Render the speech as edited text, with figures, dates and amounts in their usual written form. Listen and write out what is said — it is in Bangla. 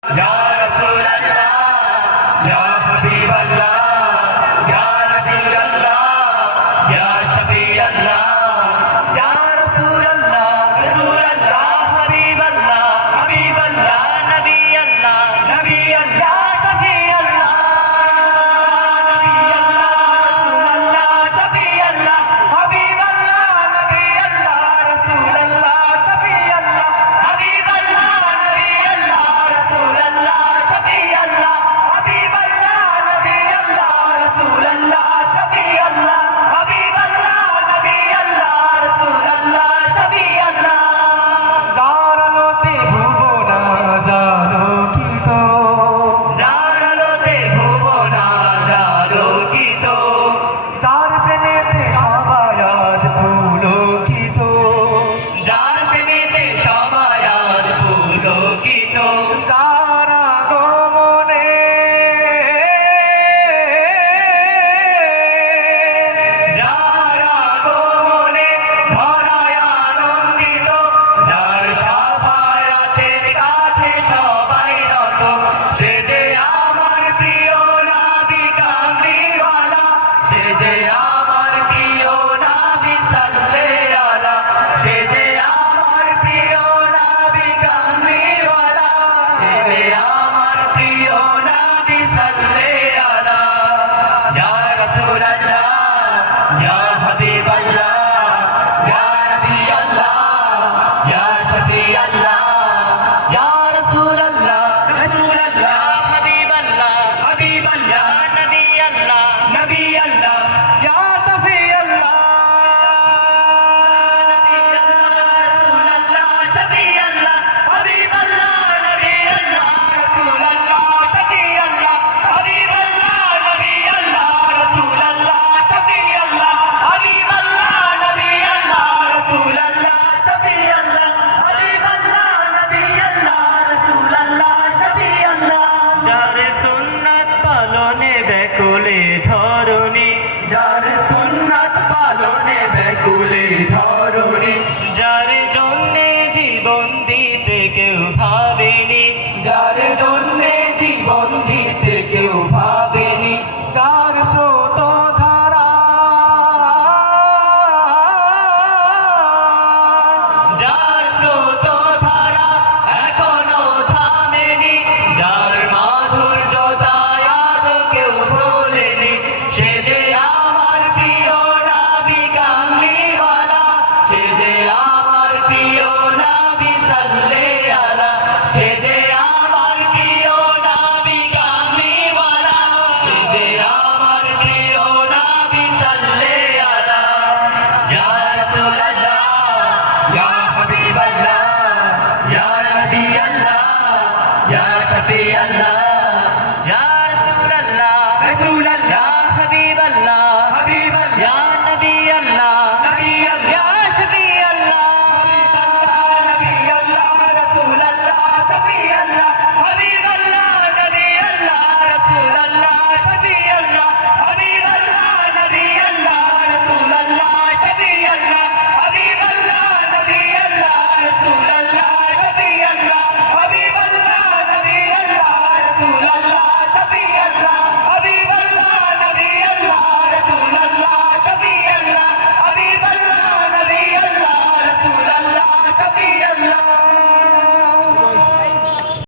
Ya Rasulallah, Ya Habiballah, Ya Nabiallah, Ya Shafiallah, Ya Rasulallah, Rasulallah, Habiballah, Habiballah, Nabiallah, Nabiallah, Shafiallah, Nabiallah, Rasulallah, Shafiallah, Habiballah, Nabiallah, Rasulallah, Shafiallah, Habiballah, Nabiallah, Rasulallah, Shafiallah, Habiballah, Nabiallah, Rasulallah, Shafiallah, Habiballah, Nabiallah, Rasulallah, Shafiallah। যার আলোতে ভুবনা জালোকিত, যার আলোতে ভুবনা জালোকিত, যার প্রেমেতে সবাই আজ পুলকিত, যার প্রেমেতে সবাই আজ পুলকিত, যার আগমনে যার আগমনে ধরায় আনন্দিত, যার সাফায়াতের কাছে সবাই নত, সে যে আমার প্রিয় নবী কামলিওয়ালা, সে যে আমার প্রিয় নবী সাল্লাল্লাহু আলা, সে যে আমার প্রিয় নবী কামলিওয়ালা, সে যে আমার প্রিয় নবী সাল্লাল্লাহু আলা। ইয়া রাসূলুল্লাহ, ইয়া হাবিবাল্লাহ, ইয়া নবিয়াল্লাহ, ইয়া শফিয়াল্লাহ, ইয়া রাসূলুল্লাহ, রাসূলুল্লাহ, হাবিবাল্লাহ, হাবিবাল্লাহ, নবিয়াল্লাহ, নবিয়াল্লাহ, ইয়া শফিয়াল্লাহ, রাসূলুল্লাহ, শফিয়াল্লাহ, হাবিবাল্লাহ, নবিয়াল্লাহ, রাসূলুল্লাহ, শফিয়াল্লাহ, হাবিবাল্লাহ, নবিয়াল্লাহ, রাসূলুল্লাহ, শফিয়াল্লাহ, হাবিবাল্লাহ, নবিয়াল্লাহ, রাসূলুল্লাহ, শফিয়াল্লাহ, হাবিবাল্লাহ, নবিয়াল্লাহ, রাসূলুল্লাহ, শফিয়াল্লাহ। যার সুন্নাত পালনে ব্যাকুলে ধরণী, যার সুন্নাত পালনে ব্যাকুলে ধরণী, যার জন্যে জীবন দিতে কেউ ভাবেনি, যার জন্যে জীবন দিতে কেউ ভাবেনি, যার স্রোত ধারা, যার স্রোত ধারা এখনো থামেনি, যার মাধুর্যতা আজ কেউ ভোলেনি, সে যে আমার প্রিয় নবী কামলিওয়ালা, সে যে আমার প্রিয় নবী সাল্লাল্লাহু আলা, সে যে আমার প্রিয় নবী কামলিওয়ালা, সে যে আমার প্রিয় নবী সাল্লাল্লাহু আলা। ইয়া রাসূলুল্লাহ, ইয়া হাবিবাল্লাহ, ইয়া নবিয়াল্লাহ, ইয়া শফিয়াল্লাহ,